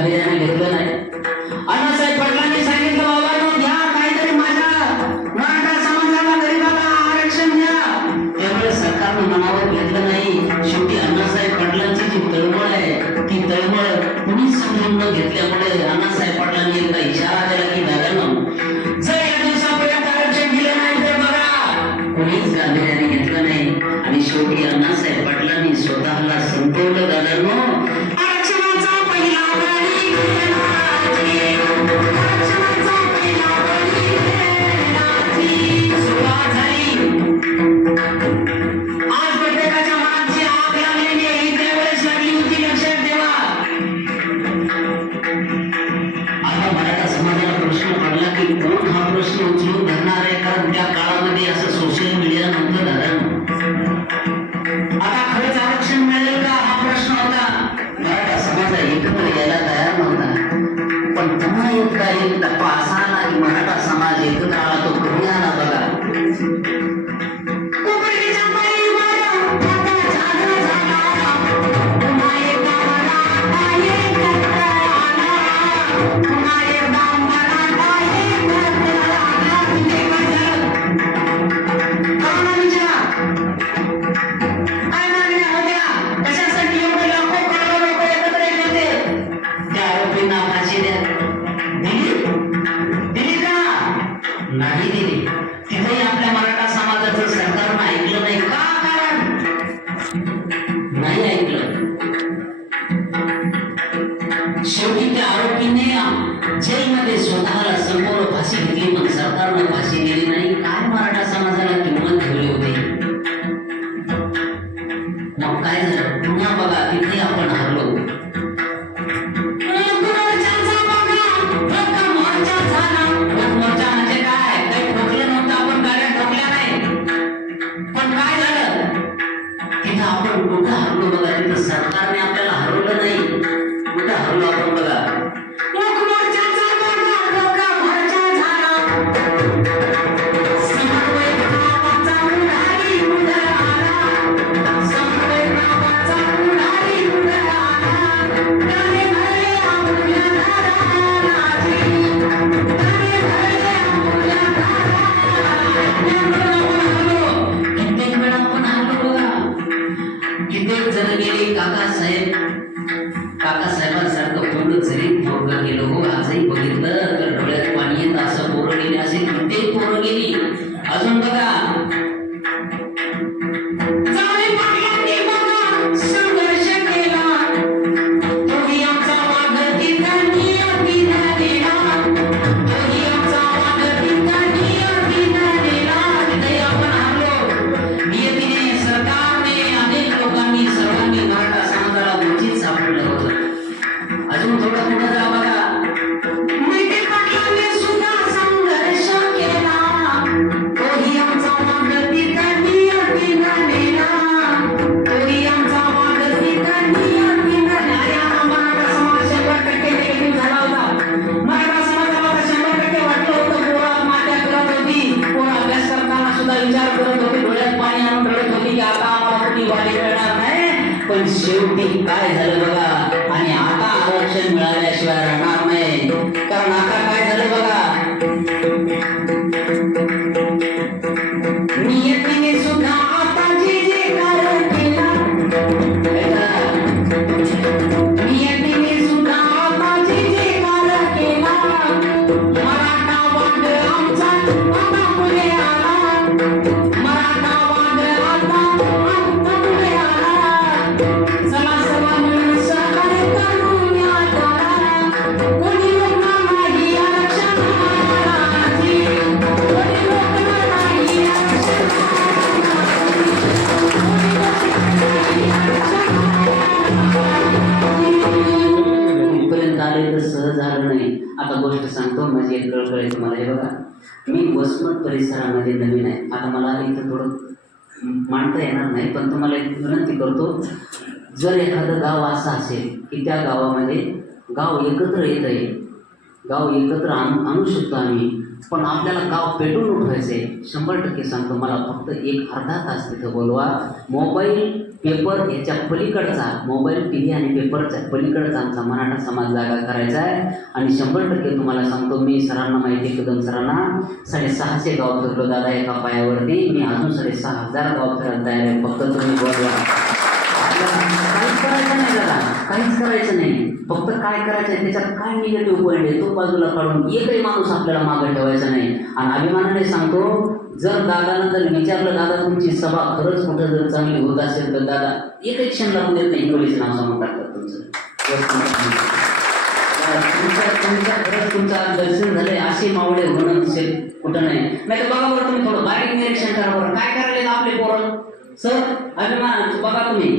गांधीजीने घेतलं नाही. अण्णासाहेब पाटलांनी सांगितलं बाबा घ्या काहीतरी माझ्या मराठा समाजाला गरीबाला आरक्षण द्या. त्यामुळे सरकारनं मनावर घेतलं नाही. शेवटी अण्णासाहेब पाटलांची जी तळमळ आहे ती तळमळ कुणीच समजून न घेतल्यामुळे अण्णासाहेब पटलांनी एकदा इशारा दिला की दादा जर या दिवसापर्यंत आरक्षण दिलं नाही तर बघा. कुणीच गांधीजीने घेतलं नाही. आणि शेवटी अण्णासाहेब पाटला खरोखर हा प्रश्न उचलून धरणार आहे का त्या काळामध्ये असं सोशल मीडिया नव्हतं दादा आता खरंच आरक्षण मिळेल का? हा प्रश्न होता. मराठा समाज एकत्र यायला तयार नव्हता. पण पुन्हा एक काही टप्पा असा आला की मराठा समाज एकत्र आला तो कमी आला बघा. 我心里 पाणी करणार नाही पण शेवटी काय झालं बघा? आणि आता आरक्षण मिळाल्याशिवाय राहणार नाही. कारण आता गोष्ट सांगतो माझी एक कळकळ आहे तुम्हाला. हे बघा मी वसमत परिसरामध्ये नवीन आहे. आता मला इथं थोडं मांडता येणार नाही पण तुम्हाला एक विनंती करतो जर एखादं गाव असं असेल की त्या गावामध्ये गाव एकत्र येत आहे गाव एकत्र आणू आणू शकतो आम्ही पण आपल्याला गाव पेटून उठवायचं आहे शंभर टक्के सांगतो मला फक्त एक अर्धा तास तिथं बोलवा. मोबाईल पेपर याच्या पलीकडचा मोबाईल टी व्ही आणि पेपरच्या पलीकडचा आमचा मराठा समाज जागा करायचा आहे. आणि शंभर टक्के तुम्हाला सांगतो मी सरांना माहिती आहे कदम सरांना. साडेसहाशे गाव फिरलो दादा एका पायावरती. मी अजून साडेसहा हजार गाव फिरायला तयार आहे. फक्त तुम्ही बोलवा. काहीच करायचं नाही. फक्त काय करायचं आहे त्याच्यात काय निगेटिव्ह पॉईंट आहे तो बाजूला काढून एकही माणूस आपल्याला मागं ठेवायचा नाही. आणि अभिमानाने सांगतो जर दादानं जर विचारलं दादा तुमची सभा खरंच कुठं जर चांगली होत असेल तर दादा एकही क्षण लागून देत नाही इंग्रजीचं नाव सांगून टाकतात तुमचं. तुमच्या तुमच्या खरंच तुमचं दर्शन झालंय असे मावळे होणं नसेल कुठं नाही. नाही तर बघा बरं तुम्ही थोडं बारीक निरीक्षण करा बरं. काय करायला आपले पोरं? सर अभिमान बघा तुम्ही.